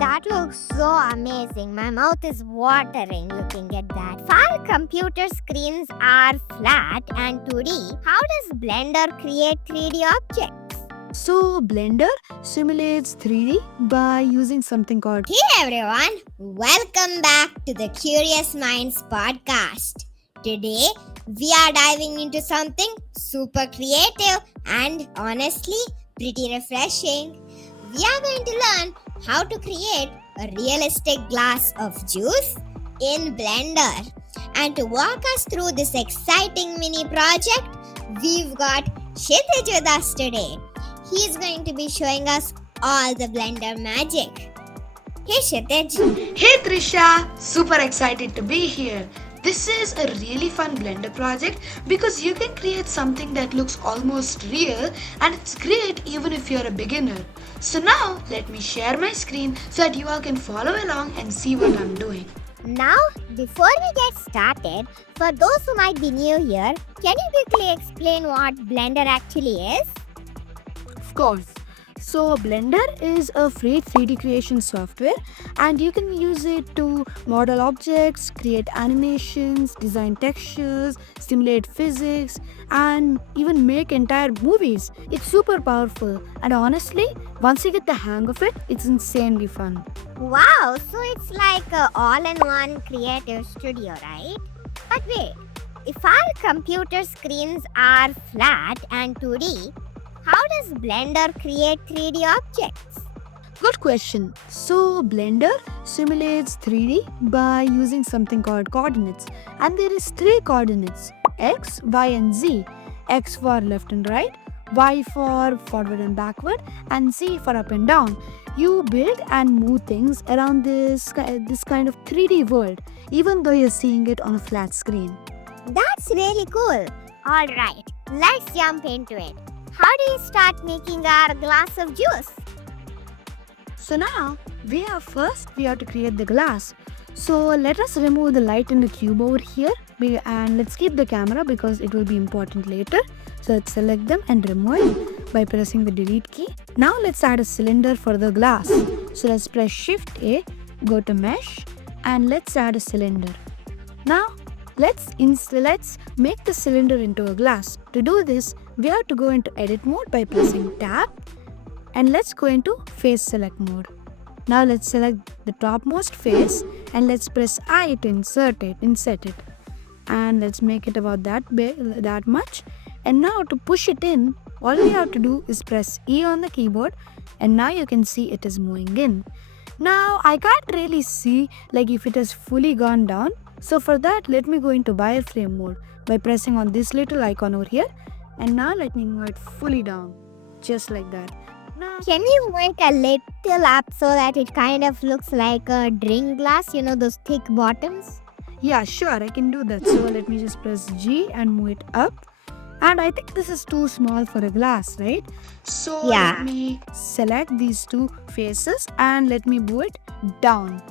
That looks so amazing. My mouth is watering looking at that. While computer screens are flat and 2D, how does Blender create 3D objects? So Blender simulates 3D by using something called. Hey everyone, welcome back to the Curious Minds podcast. Today, we are diving into something super creative and honestly pretty refreshing. We are going to learn how to create a realistic glass of juice in Blender. And to walk us through this exciting mini project, we've got Kshithij with us today. He's going to be showing us all the Blender magic. Hey Kshithij. Hey Trisha, super excited to be here. This is a really fun Blender project because you can create something that looks almost real and it's great even if you're a beginner. So now let me share my screen so that you all can follow along and see what I'm doing. Now, before we get started, for those who might be new here, can you quickly explain what Blender actually is? Of course. So Blender is a free 3D creation software and you can use it to model objects, create animations, design textures, simulate physics and even make entire movies. It's super powerful and honestly, once you get the hang of it, it's insanely fun. Wow, so it's like a all-in-one creative studio, right? But wait, if our computer screens are flat and 2D, how does Blender create 3D objects? Good question. So Blender simulates 3D by using something called coordinates and there is 3 coordinates X, Y and Z. X for left and right, Y for forward and backward and Z for up and down. You build and move things around this kind of 3D world even though you're seeing it on a flat screen. That's really cool. Alright, let's jump into it. How do you start making our glass of juice? So now we have to create the glass. So let us remove the light in the cube over here and let's keep the camera because it will be important later. So let's select them and remove it by pressing the delete key. Now let's add a cylinder for the glass. So let's press Shift A, go to mesh and let's add a cylinder. Now let's make the cylinder into a glass. To do this, we have to go into edit mode by pressing tab and let's go into face select mode. Now let's select the topmost face and let's press I to insert it and let's make it about that big, that much. And now to push it in, all we have to do is press E on the keyboard and now you can see it is moving in. Now I can't really see like if it has fully gone down. So for that, let me go into wireframe mode by pressing on this little icon over here. And now let me move it fully down, just like that. Now, Can you make a little up so that it kind of looks like a drink glass, those thick bottoms? yeah, sure, I can do that. So let me just press G and move it up. And I think this is too small for a glass, right? So Yeah. let me select these 2 faces and let me move it down,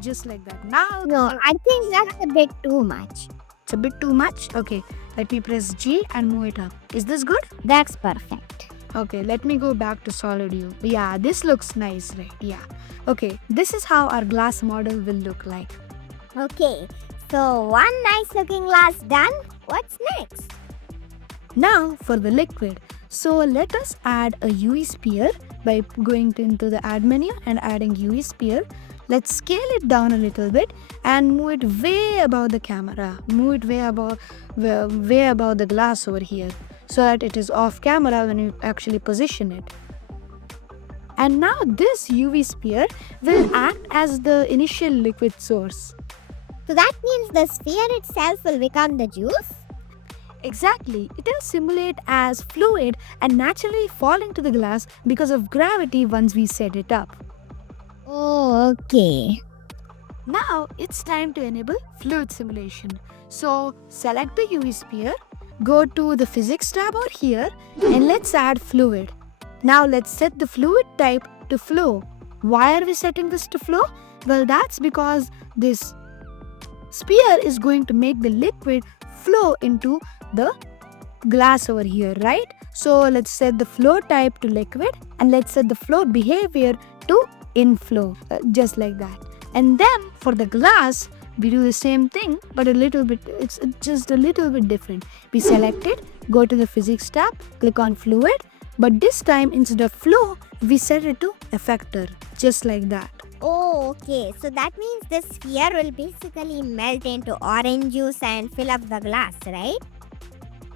just like that. Now No, I think that's a bit too much. it's a bit too much. Okay, let me press G and move it up. Is this good? That's perfect. Okay, let me go back to solid view. Yeah, this looks nice, right? Yeah. Okay, this is how our glass model will look like. Okay, so one nice looking glass done. What's next? Now for the liquid. So let us add a UV sphere by going into the add menu and adding UV sphere. Let's scale it down a little bit and move it way above the camera. Move it way above the glass over here so that it is off camera when you actually position it. And now this UV sphere will act as the initial liquid source. So that means the sphere itself will become the juice? Exactly, it will simulate as fluid and naturally fall into the glass because of gravity once we set it up. Oh, okay. Now it's time to enable fluid simulation. So select the UV sphere, go to the physics tab over here and let's add fluid. Now let's set the fluid type to flow. Why are we setting this to flow? Well, that's because this sphere is going to make the liquid flow into the glass over here, right? So let's set the flow type to liquid and let's set the flow behavior to inflow, just like that. And then for the glass, we do the same thing, but it's just a little bit different. We select it, go to the physics tab, click on fluid, but this time instead of flow, we set it to effector, just like that. Oh, okay. So that means the sphere will basically melt into orange juice and fill up the glass, right?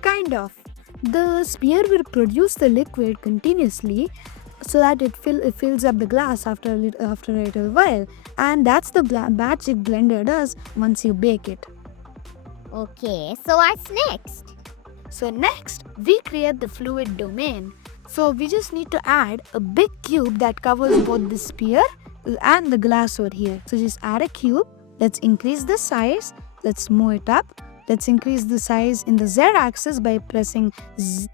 Kind of. The sphere will produce the liquid continuously so that it fills up the glass after a little while, and that's the magic blender does once you bake it. Okay, so what's next? So next, we create the fluid domain. So we just need to add a big cube that covers both the sphere and the glass over here. So just add a cube. Let's increase the size. Let's move it up. Let's increase the size in the Z axis by pressing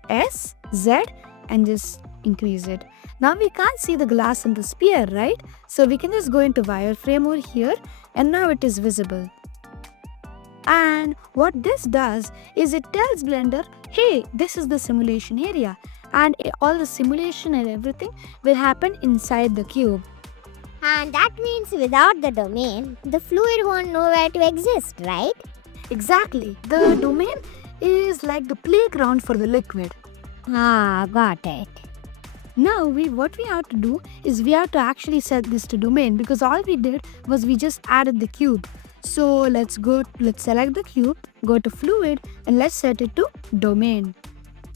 S, Z, and just increase it. Now we can't see the glass in the sphere, right? So we can just go into wireframe over here, and now it is visible. And what this does is it tells Blender, hey, this is the simulation area, and all the simulation and everything will happen inside the cube. And that means without the domain, the fluid won't know where to exist, right? Exactly. The domain is like the playground for the liquid. Ah, got it. Now what we have to do is we have to actually set this to domain, because all we did was we just added the cube. So let's select the cube, go to fluid, and let's set it to domain.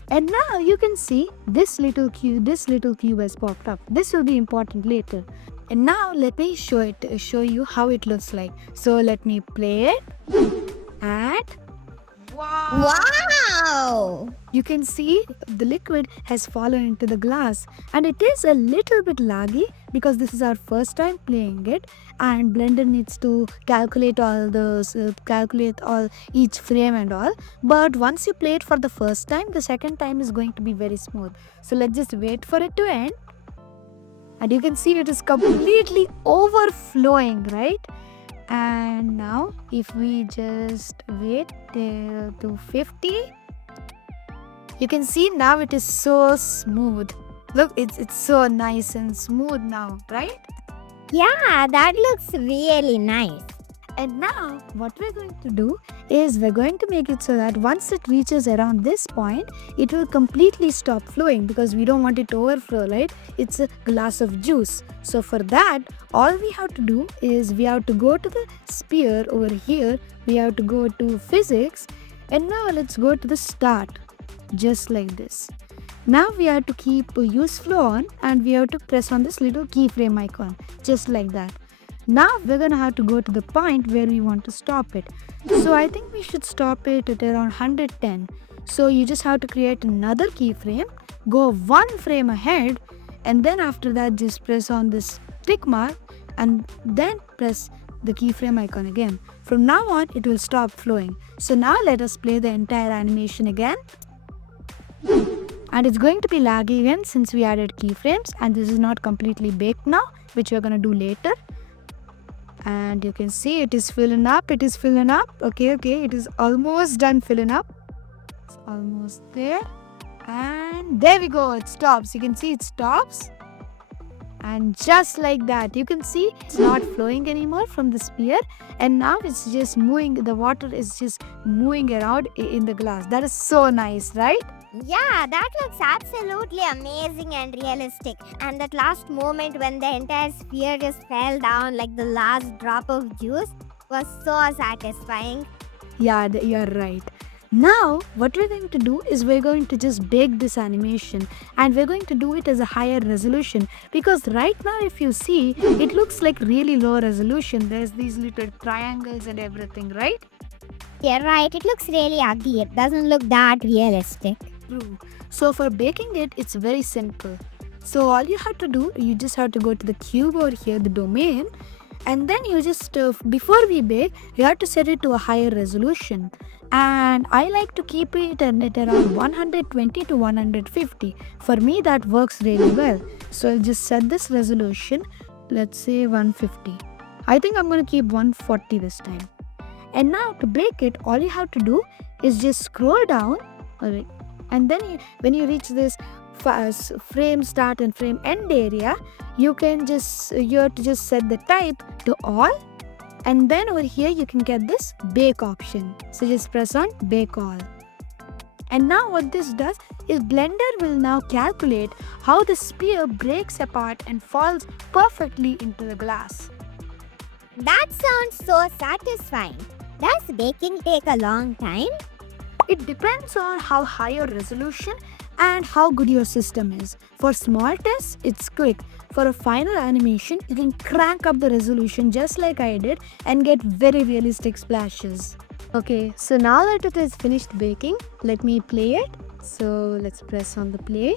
And now you can see this little cube has popped up. This will be important later. And now let me show you how it looks like. So let me play it. And Wow! you can see the liquid has fallen into the glass, and it is a little bit laggy because this is our first time playing it, and Blender needs to calculate each frame and all. But once you play it for the first time, the second time is going to be very smooth. So let's just wait for it to end, and you can see it is completely overflowing, right? And now if we just wait till 250, you can see now it is so smooth. Look, it's so nice and smooth now, right? Yeah, that looks really nice. And now what we're going to do is we're going to make it so that once it reaches around this point, it will completely stop flowing, because we don't want it to overflow, right? It's a glass of juice. So for that, all we have to do is we have to go to the sphere over here. We have to go to physics, and now let's go to the start, just like this. Now we have to keep use flow on, and we have to press on this little keyframe icon, just like that. Now we're gonna have to go to the point where we want to stop it. So I think we should stop it at around 110. So you just have to create another keyframe, go one frame ahead, and then after that just press on this tick mark, and then press the keyframe icon again. From now on it will stop flowing. So now let us play the entire animation again. And it's going to be laggy again since we added keyframes, and this is not completely baked now, which we're gonna do later. And you can see it is filling up. Okay, it is almost done filling up. It's almost there, and there we go, it stops. You can see it stops, and just like that, you can see it's not flowing anymore from the sphere, and now it's just moving. The water is just moving around in the glass. That is so nice, right? Yeah, that looks absolutely amazing and realistic. And that last moment when the entire sphere just fell down like the last drop of juice was so satisfying. Yeah, you're right. Now, what we're going to do is we're going to just bake this animation, and we're going to do it as a higher resolution, because right now if you see, it looks like really low resolution. There's these little triangles and everything, right? You're right, it looks really ugly. It doesn't look that realistic. True. So for baking it, it's very simple. So all you have to do, you just have to go to the cube over here, the domain, and then you just, before we bake, you have to set it to a higher resolution. And I like to keep it at around 120 to 150. For me, that works really well. So I'll just set this resolution, let's say 150. I think I'm going to keep 140 this time. And now to bake it, all you have to do is just scroll down, and then when you reach this frame start and frame end area, you have to just set the type to all, and then over here you can get this bake option. So just press on bake all. And now what this does is Blender will now calculate how the sphere breaks apart and falls perfectly into the glass. That sounds so satisfying. Does baking take a long time? It depends on how high your resolution and how good your system is. For small tests, it's quick. For a final animation, you can crank up the resolution just like I did and get very realistic splashes. Okay, so now that it is finished baking, let me play it. So let's press on the play.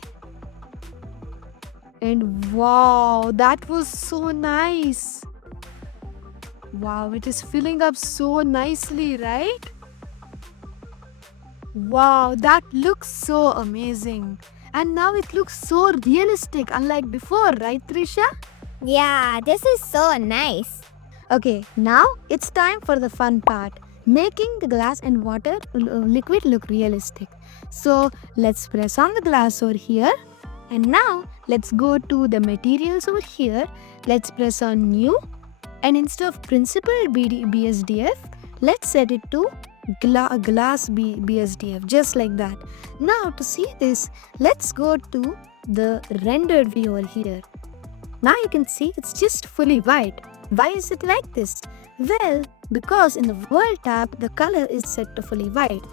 And wow, that was so nice. Wow, it is filling up so nicely, right? Wow, that looks so amazing. And now it looks so realistic, unlike before, right, Trisha? Yeah, this is so nice. Okay, now it's time for the fun part. Making the glass and water liquid look realistic. So let's press on the glass over here. And now let's go to the materials over here. Let's press on new. And instead of principal BSDF, let's set it to glass BSDF, just like that. Now to see this, let's go to the rendered view over here. Now you can see it's just fully white. Why is it like this? Well, because in the world tab, the color is set to fully white.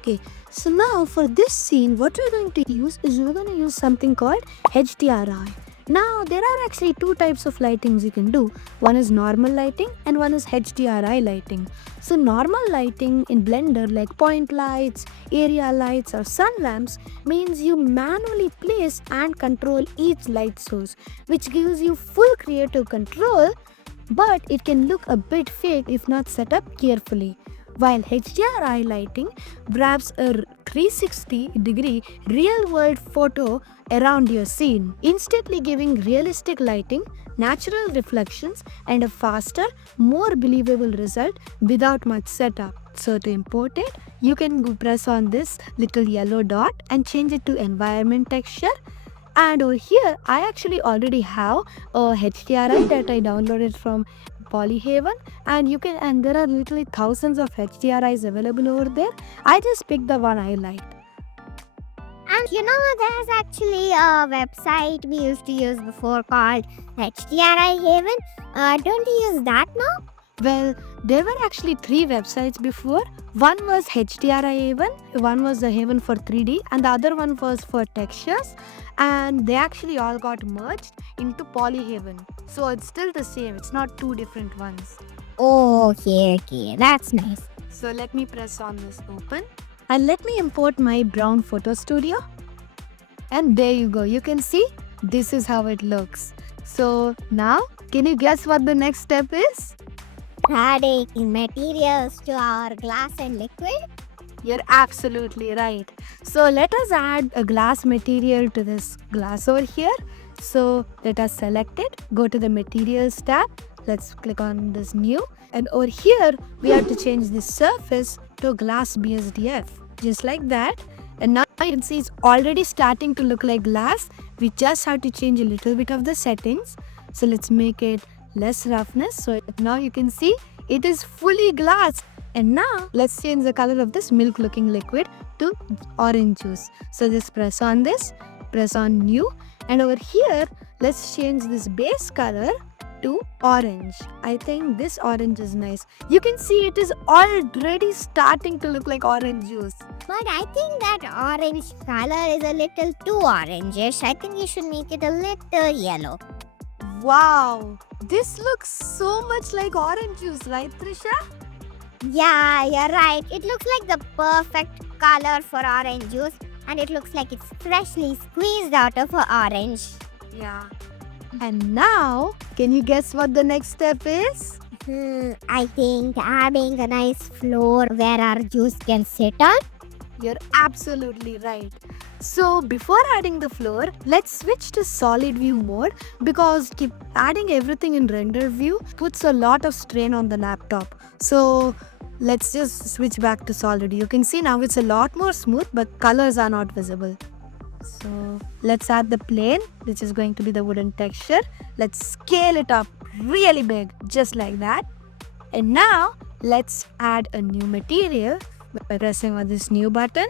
Okay, so now for this scene, what we're going to use is we're going to use something called HDRI. Now, there are actually two types of lightings you can do. One is normal lighting and one is HDRI lighting. So, normal lighting in Blender like point lights, area lights or sun lamps means you manually place and control each light source, which gives you full creative control, but it can look a bit fake if not set up carefully. While HDRI lighting grabs a 360-degree real-world photo around your scene, instantly giving realistic lighting, natural reflections, and a faster, more believable result without much setup. So to import it, you can press on this little yellow dot and change it to environment texture. And over here, I actually already have a HDRI that I downloaded from Polyhaven, and there are literally thousands of HDRIs available over there. I just picked the one I liked. And there's actually a website we used to use before called HDRI Haven. Don't you use that now? Well, there were actually 3 websites before. One was HDRI Haven, one was the Haven for 3D, and the other one was for textures. And they actually all got merged into Polyhaven. So it's still the same, it's not 2 different ones. Oh, okay, that's nice. So let me press on this open. And let me import my brown photo studio. And there you go, you can see this is how it looks. So now, can you guess what the next step is? Adding materials to our glass and liquid? You're absolutely right. So let us add a glass material to this glass over here. So let us select it, go to the materials tab. Let's click on this new. And over here, we have to change the surface to glass BSDF, just like that. And now you can see it's already starting to look like glass. We just have to change a little bit of the settings. So let's make it less roughness. So now you can see it is fully glass. And now let's change the color of this milk looking liquid to orange juice. So just press on this, press on new, and over here let's change this base color to orange. I think this orange is nice. You can see it is already starting to look like orange juice. But I think that orange color is a little too orangish. I think you should make it a little yellow. Wow, this looks so much like orange juice, right, Trisha? Yeah, you're right. It looks like the perfect color for orange juice, and it looks like it's freshly squeezed out of an orange. Yeah. And now, can you guess what the next step is? I think adding a nice floor where our juice can sit on. You're absolutely right. So before adding the floor, let's switch to solid view mode because keep adding everything in render view puts a lot of strain on the laptop. So let's just switch back to solid. You can see now it's a lot more smooth, but colors are not visible. So let's add the plane, which is going to be the wooden texture. Let's scale it up really big, just like that. And now let's add a new material by pressing on this new button.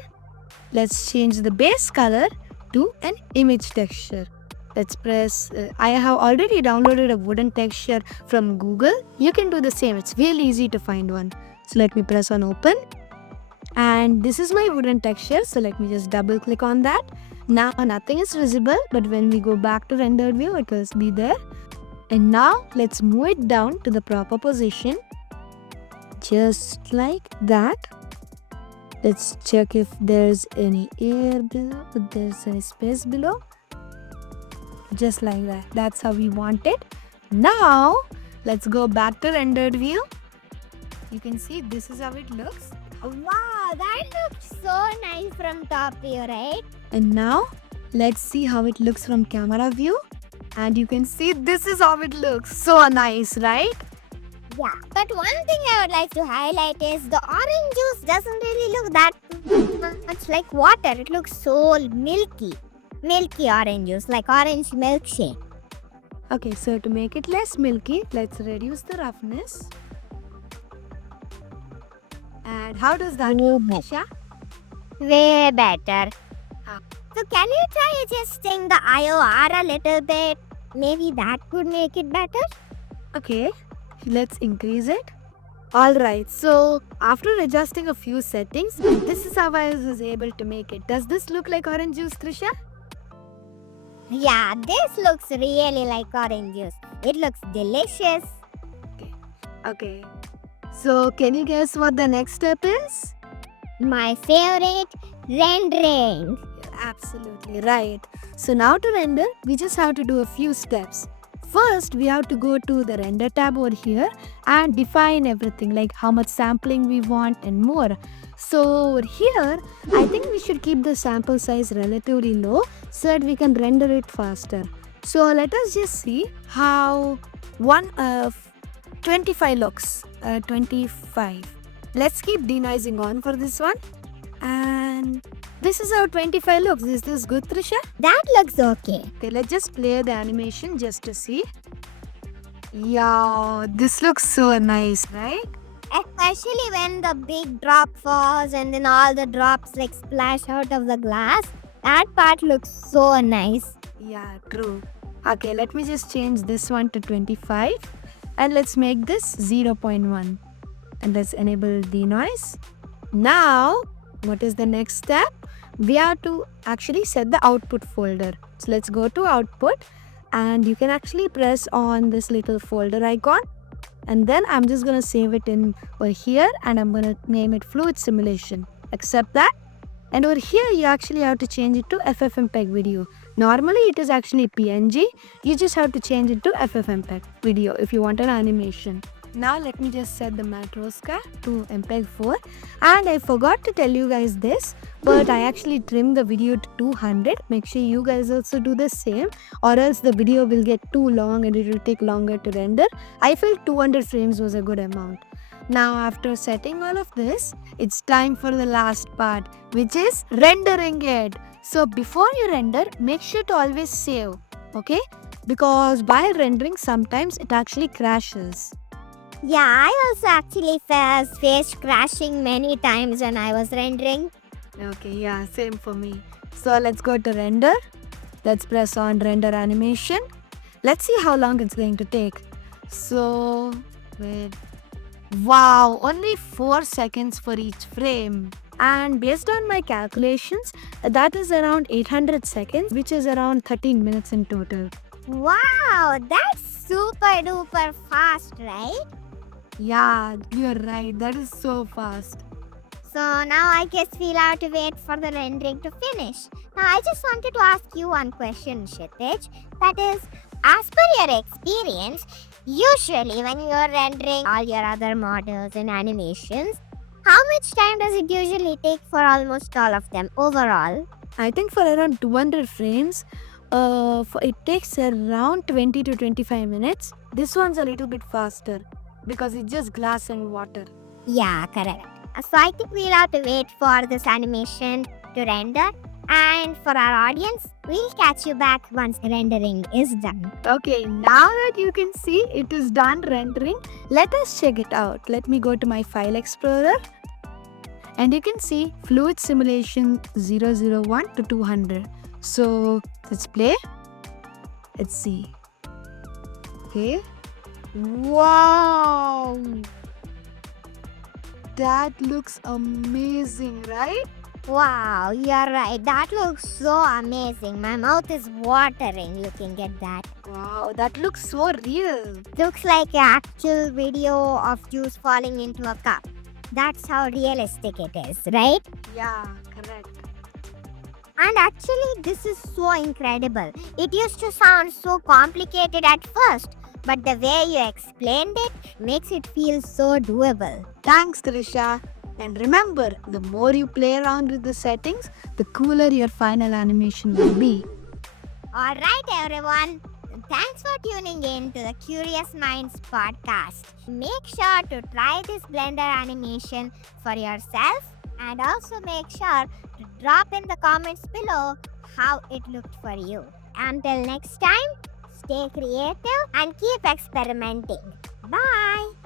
Let's change the base color to an image texture. Let's press, I have already downloaded a wooden texture from Google. You can do the same, it's really easy to find one. So let me press on open. And this is my wooden texture, so let me just double click on that. Now nothing is visible, but when we go back to rendered view, it will be there. And now let's move it down to the proper position, just like that. Let's check if there's any air below, if there's any space below. Just like that. That's how we want it. Now let's go back to rendered view. You can see this is how it looks. Wow, that looks so nice from top view, right? And now let's see how it looks from camera view. And you can see this is how it looks. So nice, right? Yeah, but one thing I would like to highlight is the orange juice doesn't really look that much like water. It looks so milky. Milky orange juice, like orange milkshake. Okay, so to make it less milky, let's reduce the roughness. And how does that look, Trisha? Way better. Ah. So can you try adjusting the IOR a little bit? Maybe that could make it better? Okay, let's increase it. Alright, so after adjusting a few settings, this is how I was able to make it. Does this look like orange juice, Trisha? Yeah, this looks really like orange juice. It looks delicious. Okay. So can you guess what the next step is? My favorite, rendering. You're absolutely right. So now to render, we just have to do a few steps. First, we have to go to the render tab over here and define everything like how much sampling we want and more. So over here, I think we should keep the sample size relatively low so that we can render it faster. So let us just see how 25 looks. 25. Let's keep denoising on for this one. And this is how 25 looks. Is this good, Trisha? That looks okay. Okay, let's just play the animation just to see. Yeah, this looks so nice, right? Especially when the big drop falls and then all the drops like splash out of the glass. That part looks so nice. Yeah, true. Okay, let me just change this one to 25 and let's make this 0.1 and let's enable denoise. Now, what is the next step? We have to actually set the output folder. So let's go to output and you can actually press on this little folder icon. And then I'm just going to save it in over here and I'm going to name it fluid simulation. Accept that. And over here you actually have to change it to FFmpeg video. Normally it is actually PNG. You just have to change it to FFmpeg video if you want an animation. Now let me just set the Matroska to MPEG-4 and I forgot to tell you guys this, but I actually trimmed the video to 200. Make sure you guys also do the same or else the video will get too long and it will take longer to render. I felt 200 frames was a good amount. Now after setting all of this, it's time for the last part, which is rendering it. So before you render, make sure to always save, okay? Because while rendering sometimes it actually crashes. Yeah, I also actually faced crashing many times when I was rendering. Okay, yeah, same for me. So let's go to render. Let's press on render animation. Let's see how long it's going to take. So, wait. Wow, only 4 seconds for each frame. And based on my calculations, that is around 800 seconds, which is around 13 minutes in total. Wow, that's super duper fast, right? Yeah, you're right. That is so fast. So now I guess we'll have to wait for the rendering to finish. Now I just wanted to ask you one question, Kshithij. That is, as per your experience, usually when you're rendering all your other models and animations, how much time does it usually take for almost all of them overall? I think for around 200 frames, it takes around 20 to 25 minutes. This one's a little bit faster because it's just glass and water. Yeah, correct. So I think we'll have to wait for this animation to render. And for our audience, we'll catch you back once rendering is done. Okay, now that you can see it is done rendering, let us check it out. Let me go to my file explorer. And you can see fluid simulation 001 to 200. So let's play. Let's see. Okay. Wow! That looks amazing, right? Wow, you're right. That looks so amazing. My mouth is watering looking at that. Wow, that looks so real. Looks like an actual video of juice falling into a cup. That's how realistic it is, right? Yeah, correct. And actually, this is so incredible. It used to sound so complicated at first, but the way you explained it makes it feel so doable. Thanks, Trisha. And remember, the more you play around with the settings, the cooler your final animation will be. Alright, everyone. Thanks for tuning in to the Curious Minds podcast. Make sure to try this Blender animation for yourself and also make sure to drop in the comments below how it looked for you. Until next time, stay creative and keep experimenting. Bye!